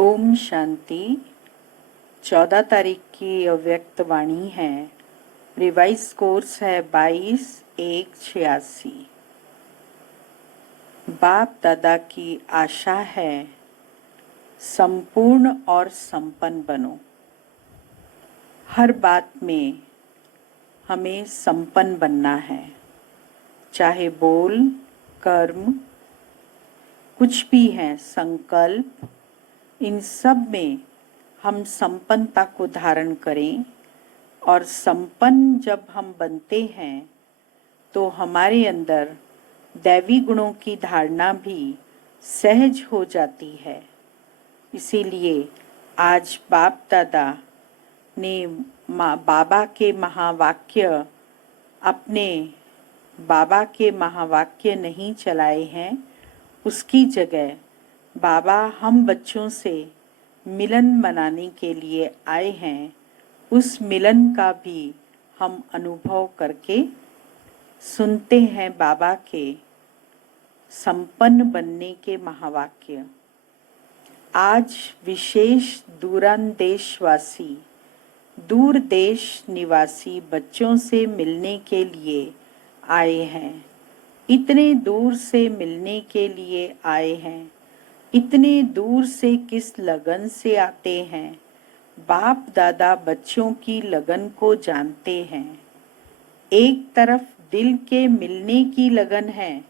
ओम शांति। 14 तारीख की अव्यक्त वाणी है। रिवाइज कोर्स है 22/1/86। बाप दादा की आशा है संपूर्ण और संपन्न बनो। हर बात में हमें संपन्न बनना है, चाहे बोल कर्म कुछ भी है, संकल्प, इन सब में हम संपन्नता को धारण करें। और संपन्न जब हम बनते हैं तो हमारे अंदर दैवी गुणों की धारणा भी सहज हो जाती है। इसीलिए आज बाप दादा ने बाबा के महावाक्य अपने बाबा के महावाक्य नहीं चलाए हैं, उसकी जगह बाबा हम बच्चों से मिलन मनाने के लिए आए हैं। उस मिलन का भी हम अनुभव करके सुनते हैं बाबा के संपन्न बनने के महावाक्य। आज विशेष दूरांदेशवासी दूर देश निवासी बच्चों से मिलने के लिए आए हैं। इतने दूर से मिलने के लिए आए हैं। इतने दूर से किस लगन से आते हैं। बाप दादा बच्चों की लगन को जानते हैं। एक तरफ दिल के मिलने की लगन है,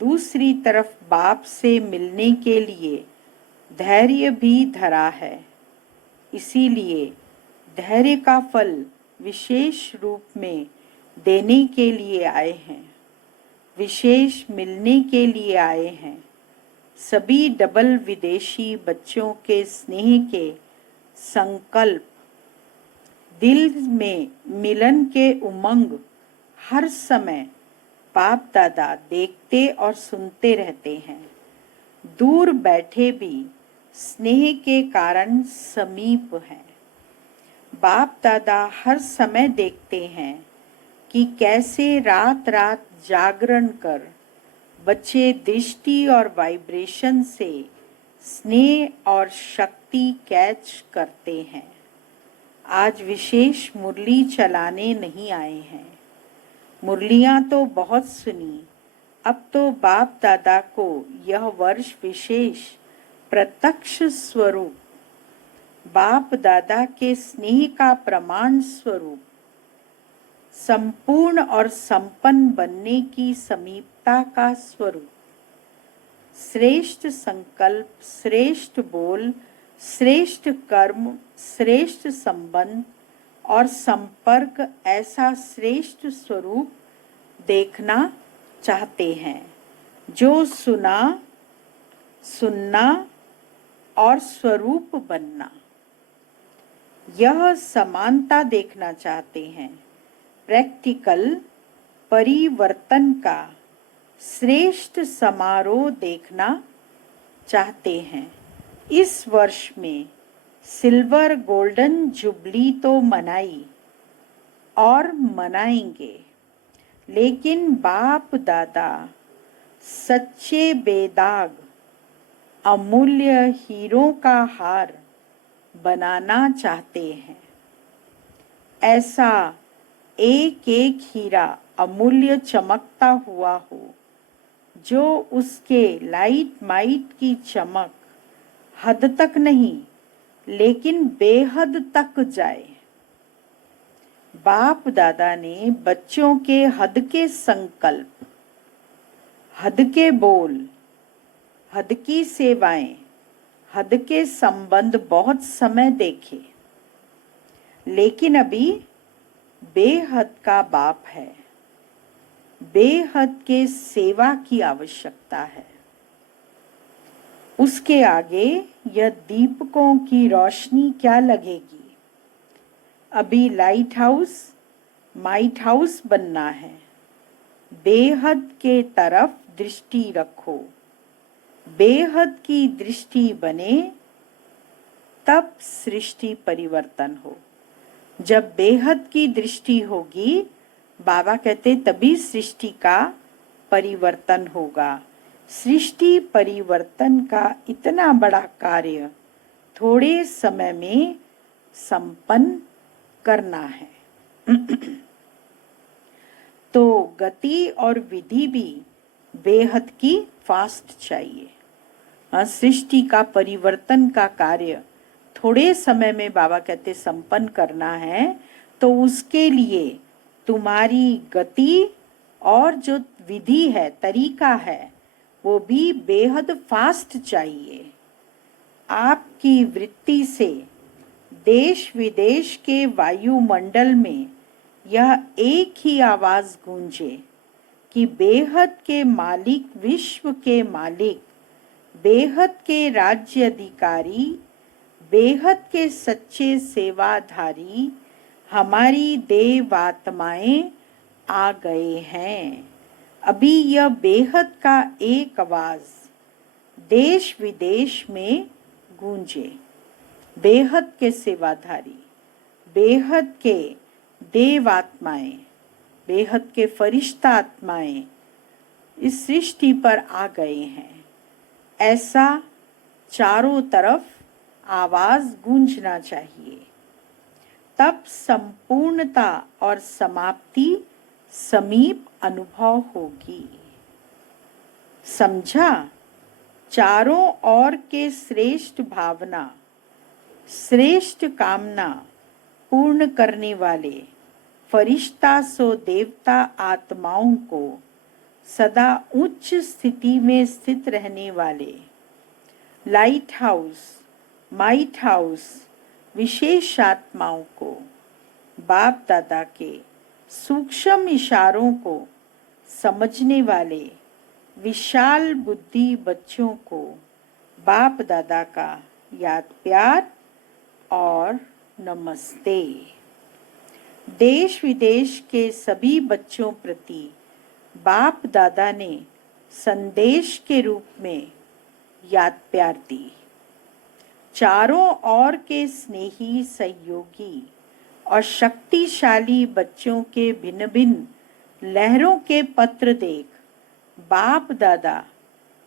दूसरी तरफ बाप से मिलने के लिए धैर्य भी धरा है। इसीलिए धैर्य का फल विशेष रूप में देने के लिए आए हैं, विशेष मिलने के लिए आए हैं। सभी डबल विदेशी बच्चों के स्नेह के संकल्प, दिल में मिलन के उमंग हर समय बाप दादा देखते और सुनते रहते हैं। दूर बैठे भी स्नेह के कारण समीप हैं। बाप दादा हर समय देखते हैं कि कैसे रात रात जागरण कर बच्चे दृष्टि और वाइब्रेशन से स्नेह और शक्ति कैच करते हैं। आज विशेष मुरली चलाने नहीं आए हैं। मुरलियां तो बहुत सुनी, अब तो बाप दादा को यह वर्ष विशेष प्रत्यक्ष स्वरूप, बाप दादा के स्नेह का प्रमाण स्वरूप, संपूर्ण और संपन्न बनने की समीपता का स्वरूप, श्रेष्ठ संकल्प, श्रेष्ठ बोल, श्रेष्ठ कर्म, श्रेष्ठ संबंध और संपर्क, ऐसा श्रेष्ठ स्वरूप देखना चाहते हैं जो सुनना और स्वरूप बनना, यह समानता देखना चाहते हैं। प्रैक्टिकल परिवर्तन का श्रेष्ठ समारोह देखना चाहते हैं। इस वर्ष में सिल्वर गोल्डन जुबली तो मनाई और मनाएंगे, लेकिन बाप दादा सच्चे बेदाग अमूल्य हीरों का हार बनाना चाहते हैं। ऐसा एक एक हीरा अमूल्य चमकता हुआ हो, जो उसके लाइट माइट की चमक हद तक नहीं लेकिन बेहद तक जाए। बाप दादा ने बच्चों के हद के संकल्प, हद के बोल, हद की सेवाएं, हद के संबंध बहुत समय देखे, लेकिन अभी बेहद का बाप है। बेहद के सेवा की आवश्यकता है। उसके आगे यह दीपकों की रोशनी क्या लगेगी। अभी लाइट हाउस, माइट हाउस बनना है। बेहद के तरफ दृष्टि रखो। बेहद की दृष्टि बने तब सृष्टि परिवर्तन हो। जब बेहद की दृष्टि होगी, बाबा कहते तभी सृष्टि का परिवर्तन होगा। सृष्टि परिवर्तन का इतना बड़ा कार्य थोड़े समय में संपन्न करना है। तो गति और विधि भी बेहद की फास्ट चाहिए। सृष्टि का परिवर्तन का कार्य थोड़े समय में बाबा कहते संपन्न करना है, तो उसके लिए तुम्हारी गति और जो विधि है, तरीका है, वो भी बेहद फास्ट चाहिए। आपकी वृत्ति से देश विदेश के वायुमंडल में यह एक ही आवाज गूंजे कि बेहद के मालिक, विश्व के मालिक, बेहद के राज्य अधिकारी, बेहद के सच्चे सेवाधारी हमारी देवात्माएं आ गए हैं। अभी यह बेहद का एक आवाज देश विदेश में गूंजे। बेहद के सेवाधारी, बेहद के देवात्माएं, बेहद के फरिश्ता आत्माएं इस सृष्टि पर आ गए हैं, ऐसा चारों तरफ आवाज गूंजना चाहिए। तब संपूर्णता और समाप्ति समीप अनुभव होगी। समझा? चारों ओर के श्रेष्ठ भावना, श्रेष्ठ कामना पूर्ण करने वाले फरिश्ता सो देवता आत्माओं को सदा उच्च स्थिति में स्थित रहने वाले लाइट हाउस, माइट हाउस विशेष आत्माओं को बाप दादा के सूक्ष्म इशारों को समझने वाले विशाल बुद्धि बच्चों को बाप दादा का याद प्यार और नमस्ते। देश विदेश के सभी बच्चों प्रति बाप दादा ने संदेश के रूप में याद प्यार दी। चारों ओर के स्नेही, सहयोगी और शक्तिशाली बच्चों के भिन्न भिन्न लहरों के पत्र देख बाप दादा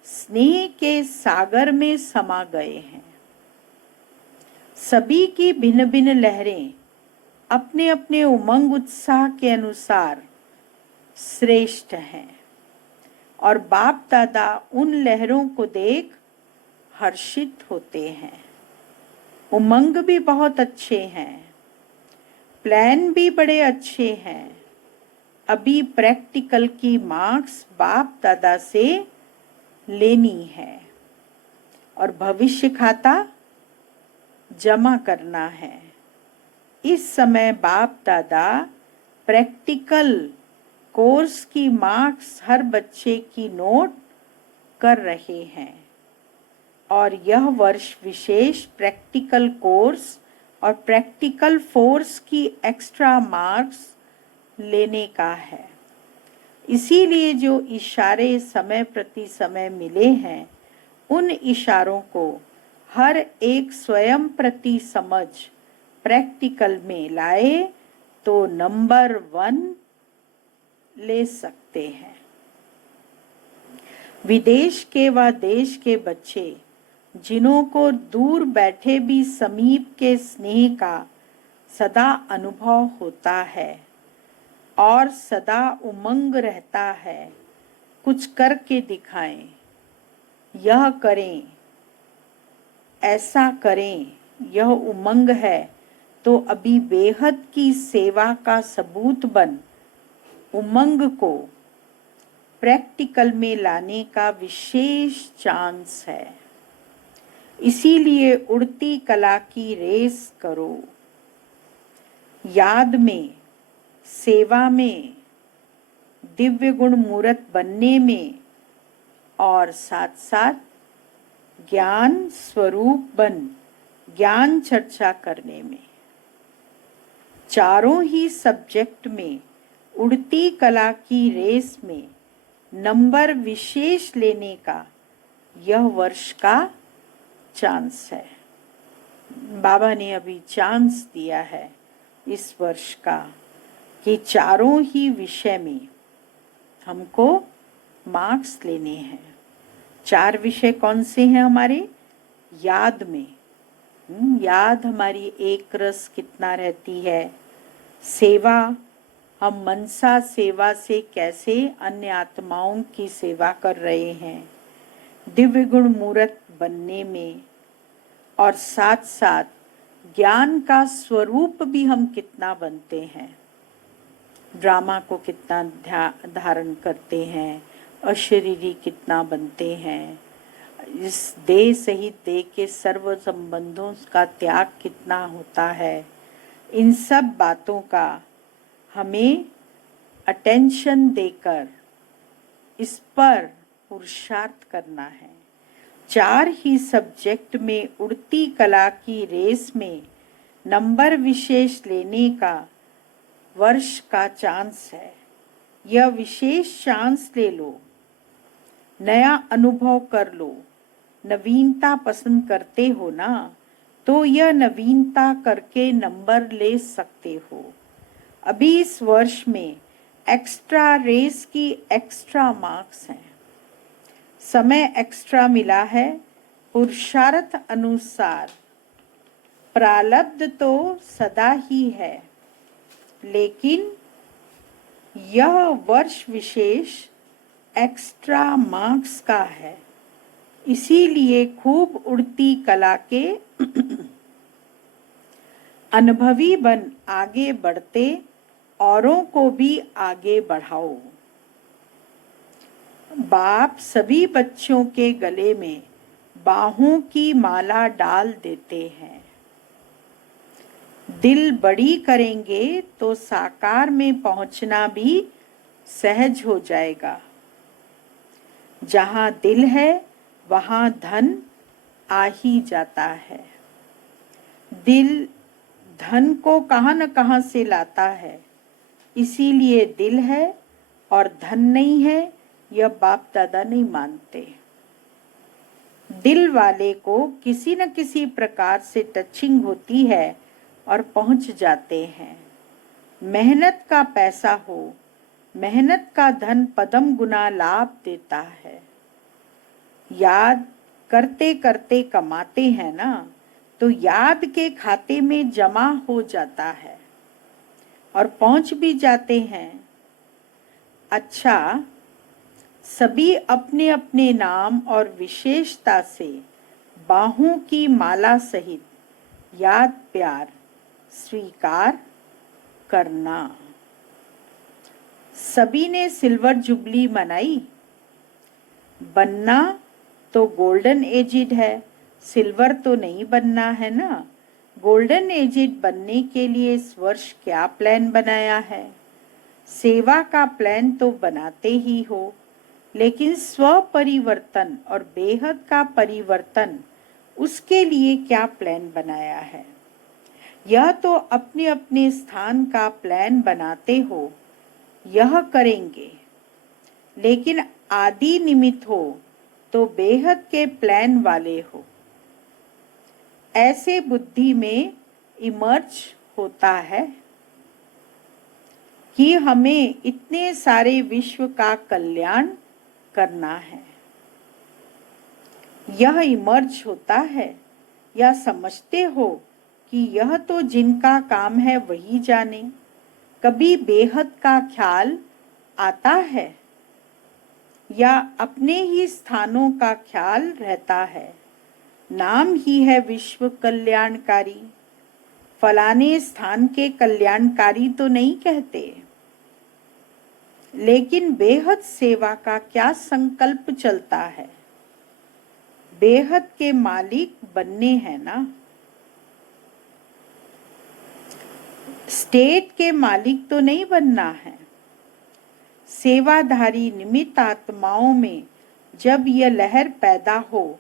स्नेह के सागर में समा गए हैं। सभी की भिन्न भिन्न लहरें अपने अपने उमंग उत्साह के अनुसार श्रेष्ठ हैं और बाप दादा उन लहरों को देख हर्षित होते हैं। उमंग भी बहुत अच्छे हैं, प्लान भी बड़े अच्छे हैं। अभी प्रैक्टिकल की मार्क्स बाप दादा से लेनी है और भविष्य खाता जमा करना है। इस समय बाप दादा प्रैक्टिकल कोर्स की मार्क्स हर बच्चे की नोट कर रहे हैं और यह वर्ष विशेष प्रैक्टिकल कोर्स और प्रैक्टिकल फोर्स की एक्स्ट्रा मार्क्स लेने का है। इसीलिए जो इशारे समय प्रति समय मिले हैं, उन इशारों को हर एक स्वयं प्रति समझ प्रैक्टिकल में लाए तो नंबर 1 ले सकते हैं। विदेश के व देश के बच्चे जिन्हों को दूर बैठे भी समीप के स्नेह का सदा अनुभव होता है और सदा उमंग रहता है, कुछ करके दिखाएं, यह करें, ऐसा करें, यह उमंग है तो अभी बेहद की सेवा का सबूत बन उमंग को प्रैक्टिकल में लाने का विशेष चांस है। इसीलिए उड़ती कला की रेस करो। याद में, सेवा में, दिव्य गुण मूर्त बनने में और साथ साथ ज्ञान स्वरूप बन ज्ञान चर्चा करने में, चारों ही सब्जेक्ट में उड़ती कला की रेस में नंबर विशेष लेने का यह वर्ष का चांस है। बाबा ने अभी चांस दिया है इस वर्ष का कि चारों ही विषय में हमको मार्क्स लेने हैं। 4 विषय कौन से हैं हमारे? याद में, याद हमारी एक रस कितना रहती है। सेवा, हम मनसा सेवा से कैसे अन्य आत्माओं की सेवा कर रहे हैं, दिव्य गुण मूर्त बनने में, और साथ साथ ज्ञान का स्वरूप भी हम कितना बनते हैं। ड्रामा को कितना धारण करते हैं, अशरीरी कितना बनते हैं, इस देह सहित देह के सर्व संबंधों का त्याग कितना होता है। इन सब बातों का हमें अटेंशन देकर इस पर पुरुषार्थ करना है। 4 ही सब्जेक्ट में उड़ती कला की रेस में नंबर विशेष लेने का वर्ष का चांस है। यह विशेष चांस ले लो, नया अनुभव कर लो। नवीनता पसंद करते हो ना, तो यह नवीनता करके नंबर ले सकते हो। अभी इस वर्ष में एक्स्ट्रा रेस की एक्स्ट्रा मार्क्स हैं। समय एक्स्ट्रा मिला है। पुरुषार्थ अनुसार प्रारब्ध तो सदा ही है, लेकिन यह वर्ष विशेष एक्स्ट्रा मार्क्स का है। इसीलिए खूब उड़ती कला के अनुभवी बन आगे बढ़ते औरों को भी आगे बढ़ाओ। बाप सभी बच्चों के गले में बाहों की माला डाल देते हैं। दिल बड़ी करेंगे तो साकार में पहुंचना भी सहज हो जाएगा। जहां दिल है वहां धन आ ही जाता है। दिल धन को कहां न कहां से लाता है, इसीलिए दिल है और धन नहीं है, यह बाप दादा नहीं मानते। दिल वाले को किसी न किसी प्रकार से टचिंग होती है और पहुंच जाते हैं। मेहनत का पैसा हो, मेहनत का धन पदम गुना लाभ देता है। याद करते करते कमाते हैं ना, तो याद के खाते में जमा हो जाता है और पहुंच भी जाते हैं। अच्छा, सभी अपने अपने नाम और विशेषता से बाहों की माला सहित याद प्यार स्वीकार करना। सभी ने सिल्वर जुबली मनाई। बनना तो गोल्डन एजिड है, सिल्वर तो नहीं बनना है ना। गोल्डन एजिड बनने के लिए इस वर्ष क्या प्लान बनाया है? सेवा का प्लान तो बनाते ही हो, लेकिन स्व परिवर्तन और बेहद का परिवर्तन, उसके लिए क्या प्लान बनाया है? यह तो अपने अपने स्थान का प्लान बनाते हो, यह करेंगे, लेकिन आदि निमित्त हो तो बेहद के प्लान वाले हो। ऐसे बुद्धि में इमर्ज होता है कि हमें इतने सारे विश्व का कल्याण करना है। यह इमर्ज होता है, या समझते हो कि यह तो जिनका काम है वही जाने। कभी बेहद का ख्याल आता है या अपने ही स्थानों का ख्याल रहता है। नाम ही है विश्व कल्याणकारी। फलाने स्थान के कल्याणकारी तो नहीं कहते, लेकिन बेहद सेवा का क्या संकल्प चलता है? बेहद के मालिक बनने हैं ना। स्टेट के मालिक तो नहीं बनना है। सेवाधारी निमित्त आत्माओं में जब यह लहर पैदा हो,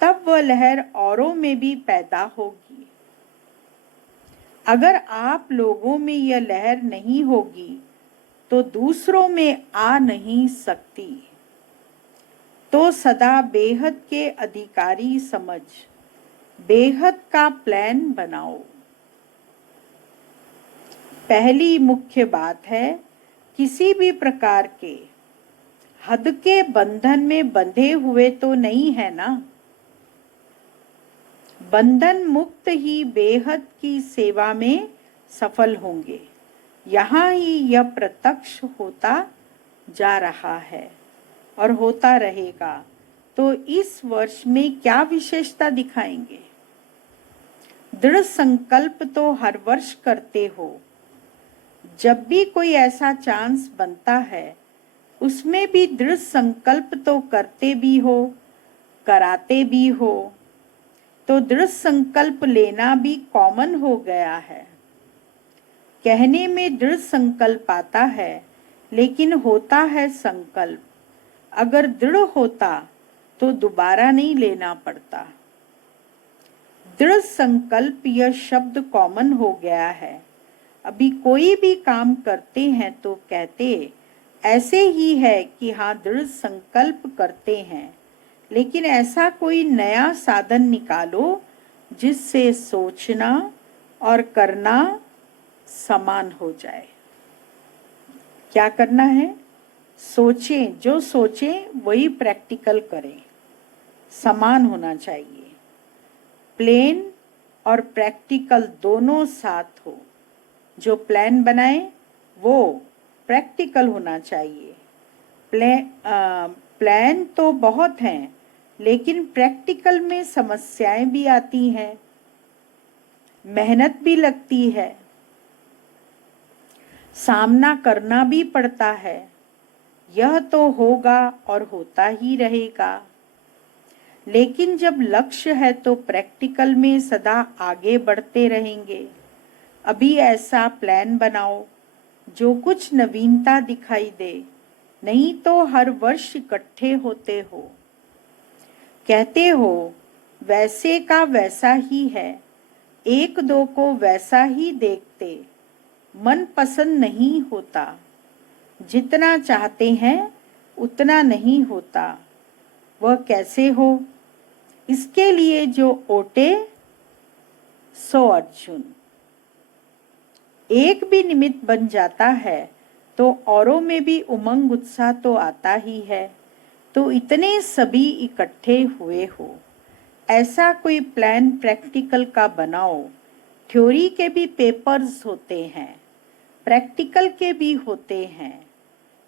तब वह लहर औरों में भी पैदा होगी। अगर आप लोगों में यह लहर नहीं होगी तो दूसरों में आ नहीं सकती। तो सदा बेहद के अधिकारी समझ बेहद का प्लान बनाओ। पहली मुख्य बात है, किसी भी प्रकार के हद के बंधन में बंधे हुए तो नहीं है ना। बंधन मुक्त ही बेहद की सेवा में सफल होंगे। यहाँ ही यह प्रत्यक्ष होता जा रहा है और होता रहेगा। तो इस वर्ष में क्या विशेषता दिखाएंगे? दृढ़ संकल्प तो हर वर्ष करते हो, जब भी कोई ऐसा चांस बनता है उसमें भी दृढ़ संकल्प तो करते भी हो, कराते भी हो। तो दृढ़ संकल्प लेना भी कॉमन हो गया है। कहने में दृढ़ संकल्प आता है, लेकिन होता है संकल्प। अगर दृढ़ होता तो दोबारा नहीं लेना पड़ता। दृढ़ संकल्प यह शब्द कॉमन हो गया है। अभी कोई भी काम करते हैं तो कहते ऐसे ही है कि हाँ दृढ़ संकल्प करते हैं, लेकिन ऐसा कोई नया साधन निकालो जिससे सोचना और करना समान हो जाए। क्या करना है? सोचें, जो सोचें वही प्रैक्टिकल करें। समान होना चाहिए। प्लेन और प्रैक्टिकल दोनों साथ हो। जो प्लान बनाए वो प्रैक्टिकल होना चाहिए। प्लान तो बहुत हैं, लेकिन प्रैक्टिकल में समस्याएं भी आती हैं, मेहनत भी लगती है, सामना करना भी पड़ता है। यह तो होगा और होता ही रहेगा। लेकिन जब लक्ष्य है तो प्रैक्टिकल में सदा आगे बढ़ते रहेंगे। अभी ऐसा प्लान बनाओ जो कुछ नवीनता दिखाई दे, नहीं तो हर वर्ष इकट्ठे होते हो। कहते हो वैसे का वैसा ही है, एक दो को वैसा ही देखते, मन पसंद नहीं होता। जितना चाहते हैं उतना नहीं होता। वह कैसे हो? इसके लिए जो ओटे सो अर्जुन। एक भी निमित्त बन जाता है तो औरों में भी उमंग उत्साह तो आता ही है। तो इतने सभी इकट्ठे हुए हो, ऐसा कोई प्लान प्रैक्टिकल का बनाओ। थ्योरी के भी पेपर्स होते हैं, प्रैक्टिकल के भी होते हैं।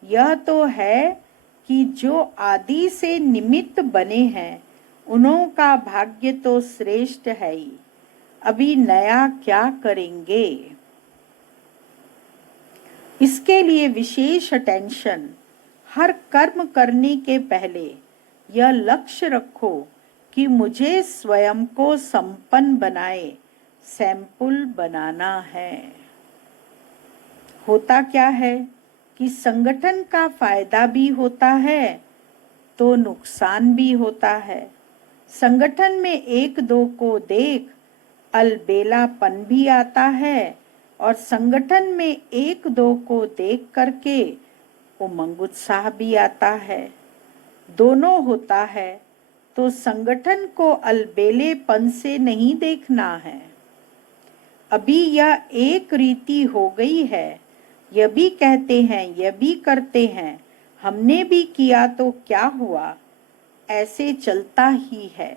यह तो है कि जो आदि से निमित्त बने हैं उन्हों का भाग्य तो श्रेष्ठ है ही। अभी नया क्या करेंगे? इसके लिए विशेष अटेंशन। हर कर्म करने के पहले यह लक्ष्य रखो कि मुझे स्वयं को संपन्न बनाए सैंपल बनाना है। होता क्या है कि संगठन का फायदा भी होता है तो नुकसान भी होता है। संगठन में एक दो को देख अलबेलापन भी आता है और संगठन में एक दो को देख करके उमंग उत्साह भी आता है। दोनों होता है तो संगठन को अलबेलेपन से नहीं देखना है। अभी यह एक रीति हो गई है, यह भी कहते हैं, यह भी करते हैं, हमने भी किया तो क्या हुआ, ऐसे चलता ही है।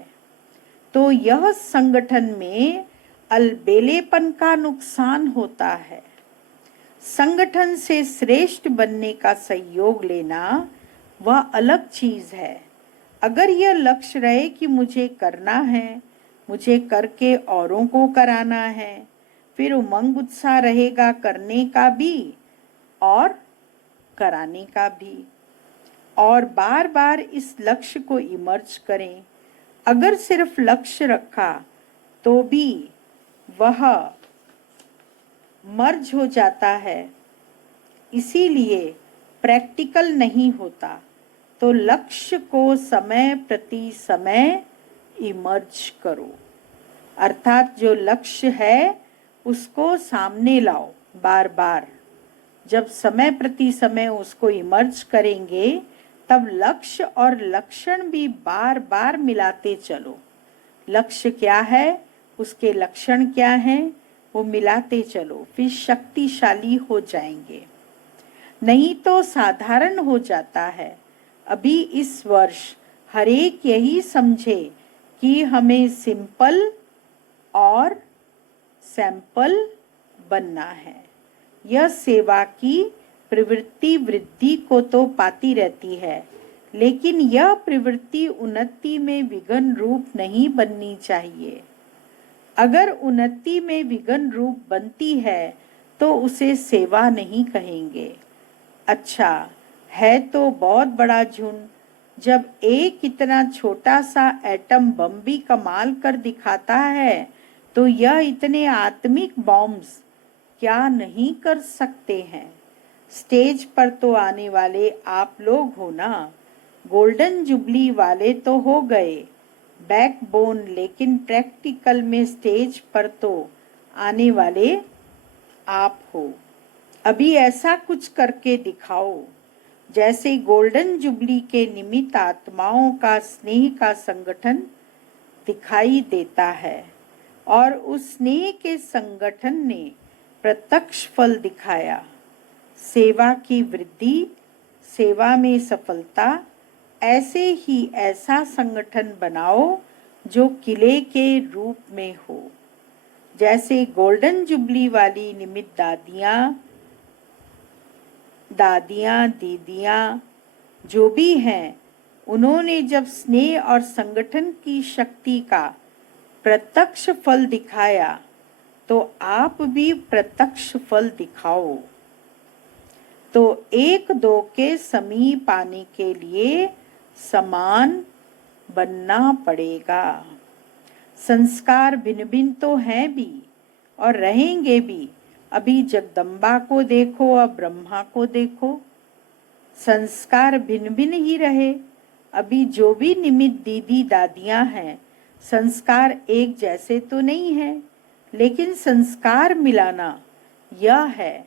तो यह संगठन में अलबेलेपन का नुकसान होता है। संगठन से श्रेष्ठ बनने का सहयोग लेना वह अलग चीज है। अगर यह लक्ष्य रहे कि मुझे करना है, मुझे करके औरों को कराना है, फिर उमंग उत्साह रहेगा करने का भी और कराने का भी। और बार बार इस लक्ष्य को इमर्ज करें। अगर सिर्फ लक्ष्य रखा तो भी वह मर्ज हो जाता है, इसीलिए प्रैक्टिकल नहीं होता। तो लक्ष्य को समय प्रति समय इमर्ज करो, अर्थात जो लक्ष्य है उसको सामने लाओ बार बार। जब समय प्रति समय उसको इमर्ज करेंगे तब लक्ष्य और लक्षण भी बार बार मिलाते चलो। लक्ष्य क्या है, उसके लक्षण क्या हैं, वो मिलाते चलो, फिर शक्तिशाली हो जाएंगे। नहीं तो साधारण हो जाता है। अभी इस वर्ष हर एक यही समझे कि हमें सिंपल सैंपल बनना है। यह सेवा की प्रवृत्ति वृद्धि को तो पाती रहती है, लेकिन यह प्रवृत्ति उन्नति में विघ्न रूप नहीं बननी चाहिए। अगर उन्नति में विघ्न रूप बनती है तो उसे सेवा नहीं कहेंगे। अच्छा है तो बहुत बड़ा झुंड, जब एक इतना छोटा सा एटम बम भी कमाल कर दिखाता है तो यह इतने आत्मिक बॉम्ब्स क्या नहीं कर सकते हैं। स्टेज पर तो आने वाले आप लोग हो ना, गोल्डन जुबली वाले तो हो गए बैकबोन, लेकिन प्रैक्टिकल में स्टेज पर तो आने वाले आप हो। अभी ऐसा कुछ करके दिखाओ जैसे गोल्डन जुबली के निमित्त आत्माओं का स्नेह का संगठन दिखाई देता है, और उस स्नेह के संगठन ने प्रत्यक्ष फल दिखाया। सेवा की वृद्धि, सेवा में सफलता, ऐसे ही ऐसा संगठन बनाओ जो किले के रूप में हो। जैसे गोल्डन जुबली वाली निमित्त दादियाँ दीदियाँ जो भी हैं, उन्होंने जब स्नेह और संगठन की शक्ति का प्रत्यक्ष फल दिखाया तो आप भी प्रत्यक्ष फल दिखाओ। तो एक दो के समीप आने के लिए समान बनना पड़ेगा। संस्कार भिन्न भिन्न तो हैं भी और रहेंगे भी। अभी जगदम्बा को देखो, अब ब्रह्मा को देखो, संस्कार भिन्न भिन्न ही रहे। अभी जो भी निमित्त दीदी दादियां हैं, संस्कार एक जैसे तो नहीं है, लेकिन संस्कार मिलाना यह है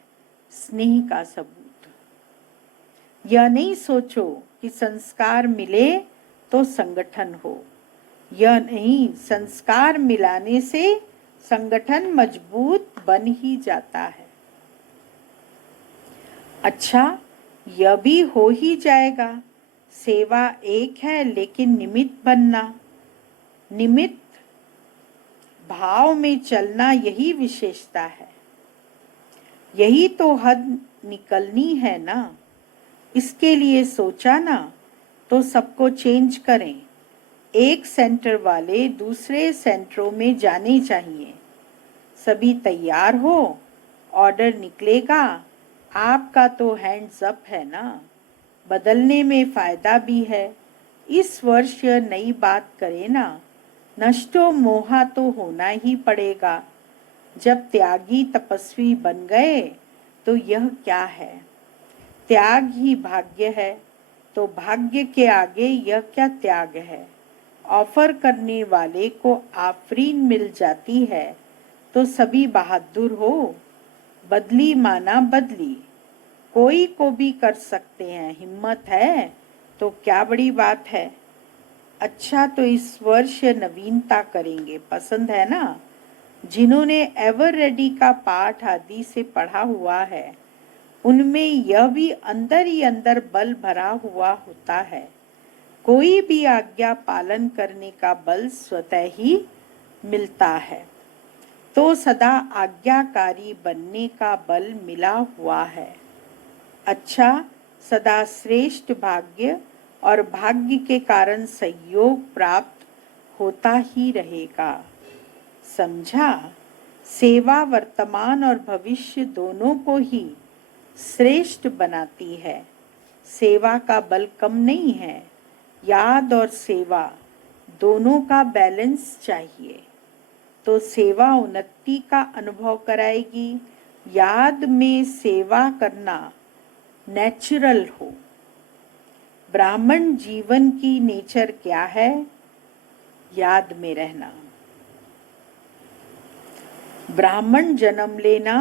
स्नेह का सबूत। यह नहीं सोचो कि संस्कार मिले तो संगठन हो, यह नहीं, संस्कार मिलाने से संगठन मजबूत बन ही जाता है। अच्छा, यह भी हो ही जाएगा। सेवा एक है, लेकिन निमित्त बनना, निमित्त भाव में चलना, यही विशेषता है। यही तो हद निकलनी है ना। इसके लिए सोचा ना तो सबको चेंज करें। एक सेंटर वाले दूसरे सेंटरों में जाने चाहिए। सभी तैयार हो, ऑर्डर निकलेगा। आपका तो हैंड्स अप है ना। बदलने में फायदा भी है। इस वर्ष यह नई बात करें ना, नष्टो मोहा तो होना ही पड़ेगा। जब त्यागी तपस्वी बन गए तो यह क्या है, त्याग ही भाग्य है, तो भाग्य के आगे यह क्या त्याग है। ऑफर करने वाले को आफरीन मिल जाती है तो सभी बहादुर हो। बदली माना बदली, कोई को भी कर सकते हैं, हिम्मत है तो क्या बड़ी बात है। अच्छा, तो इस वर्ष नवीनता करेंगे, पसंद है ना। जिन्होंने एवर रेडी का पाठ आदि से पढ़ा हुआ है, उनमें यह भी अंदर ही अंदर बल भरा हुआ होता है। कोई भी आज्ञा पालन करने का बल स्वतः ही मिलता है, तो सदा आज्ञाकारी बनने का बल मिला हुआ है। अच्छा, सदा श्रेष्ठ भाग्य और भाग्य के कारण सहयोग प्राप्त होता ही रहेगा। समझा। सेवा वर्तमान और भविष्य दोनों को ही श्रेष्ठ बनाती है। सेवा का बल कम नहीं है, याद और सेवा दोनों का बैलेंस चाहिए। तो सेवा उन्नति का अनुभव कराएगी। याद में सेवा करना नेचुरल हो। ब्राह्मण जीवन की नेचर क्या है? याद में रहना। ब्राह्मण जन्म लेना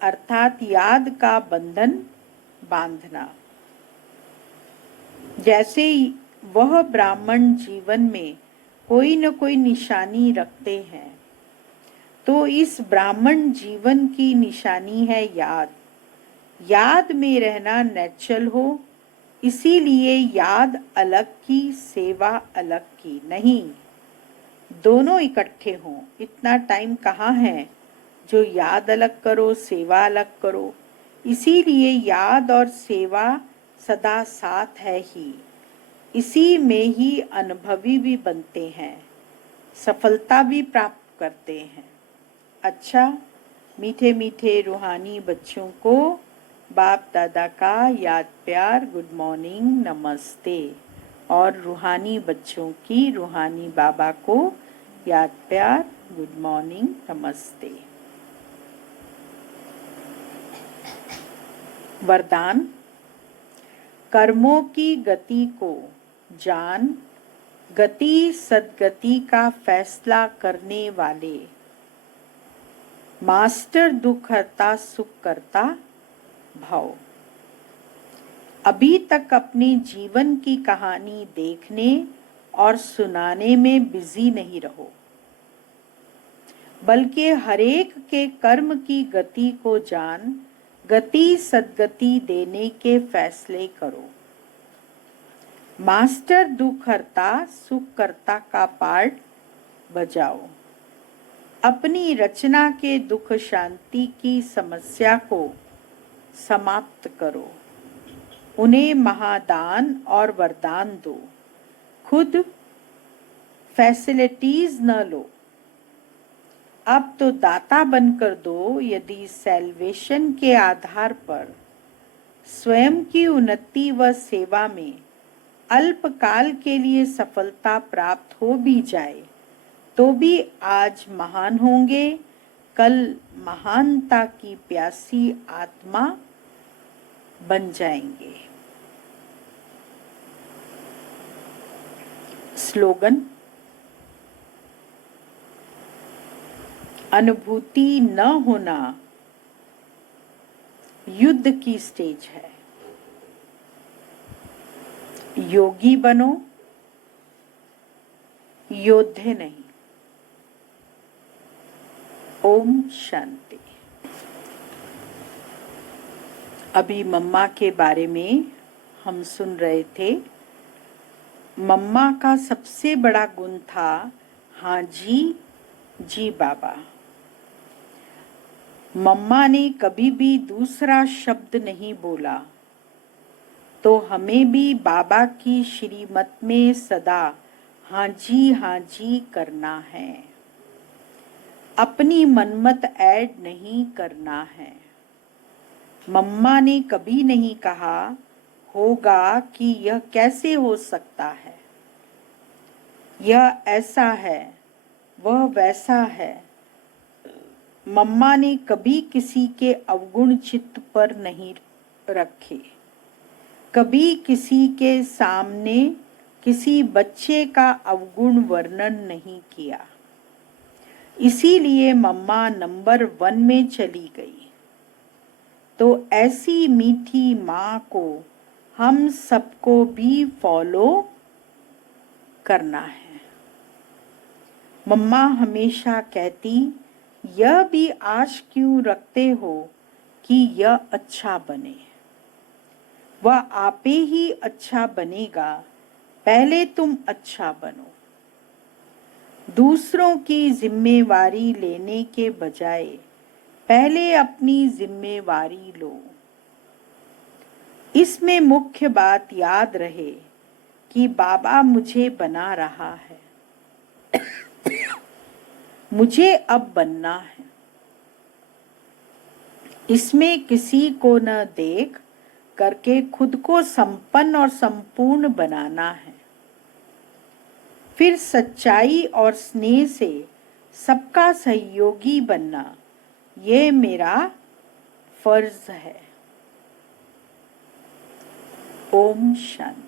अर्थात याद का बंधन बांधना। जैसे वह ब्राह्मण जीवन में कोई न कोई निशानी रखते हैं, तो इस ब्राह्मण जीवन की निशानी है याद। याद में रहना नेचुरल हो, इसीलिए याद अलग की, सेवा अलग की नहीं, दोनों इकट्ठे हों। इतना टाइम कहाँ है, जो याद अलग करो, सेवा अलग करो। इसीलिए याद और सेवा सदा साथ है ही। इसी में ही अनुभवी भी बनते हैं, सफलता भी प्राप्त करते हैं। अच्छा, मीठे मीठे रूहानी बच्चों को बाप दादा का याद प्यार, गुड मॉर्निंग, नमस्ते। और रूहानी बच्चों की रूहानी बाबा को याद प्यार, गुड मॉर्निंग, नमस्ते। वरदान। कर्मों की गति को जान, गति सद्गति का फैसला करने वाले, मास्टर दुख हरता सुख करता भव। अभी तक अपने जीवन की कहानी देखने और सुनाने में बिजी नहीं रहो, बल्कि हरेक के कर्म की गति को जान, गति सद्गति देने के फैसले करो। मास्टर दुख हरता सुख करता का पार्ट बजाओ। अपनी रचना के दुख शांति की समस्या को समाप्त करो। उन्हें महादान और वरदान दो, खुद फैसिलिटीज न लो। अब तो दाता बनकर दो। यदि सैल्वेशन के आधार पर स्वयं की उन्नति व सेवा में अल्पकाल के लिए सफलता प्राप्त हो भी जाए, तो भी आज महान होंगे, कल महानता की प्यासी आत्मा बन जाएंगे। स्लोगन। अनुभूति न होना युद्ध की स्टेज है। योगी बनो, योद्धे नहीं। ओम शांति। अभी मम्मा के बारे में हम सुन रहे थे। मम्मा का सबसे बड़ा गुण था हाँ जी, जी बाबा। मम्मा ने कभी भी दूसरा शब्द नहीं बोला। तो हमें भी बाबा की श्रीमत में सदा हाँ जी करना है। अपनी मनमत ऐड नहीं करना है। मम्मा ने कभी नहीं कहा होगा कि यह कैसे हो सकता है, यह ऐसा है, वह वैसा है। मम्मा ने कभी किसी के अवगुण चित्त पर नहीं रखे। कभी किसी के सामने किसी बच्चे का अवगुण वर्णन नहीं किया। इसीलिए मम्मा नंबर 1 में चली गई। तो ऐसी मीठी माँ को हम सबको भी फॉलो करना है। मम्मा हमेशा कहती, यह भी आश क्यों रखते हो कि यह अच्छा बने। वह आपे ही अच्छा बनेगा, पहले तुम अच्छा बनो। दूसरों की जिम्मेवारी लेने के बजाय पहले अपनी जिम्मेवारी लो। इसमें मुख्य बात याद रहे कि बाबा मुझे बना रहा है, मुझे अब बनना है। इसमें किसी को न देख करके खुद को संपन्न और संपूर्ण बनाना है। फिर सच्चाई और स्नेह से सबका सहयोगी बनना, ये मेरा फर्ज है। ओम शांति।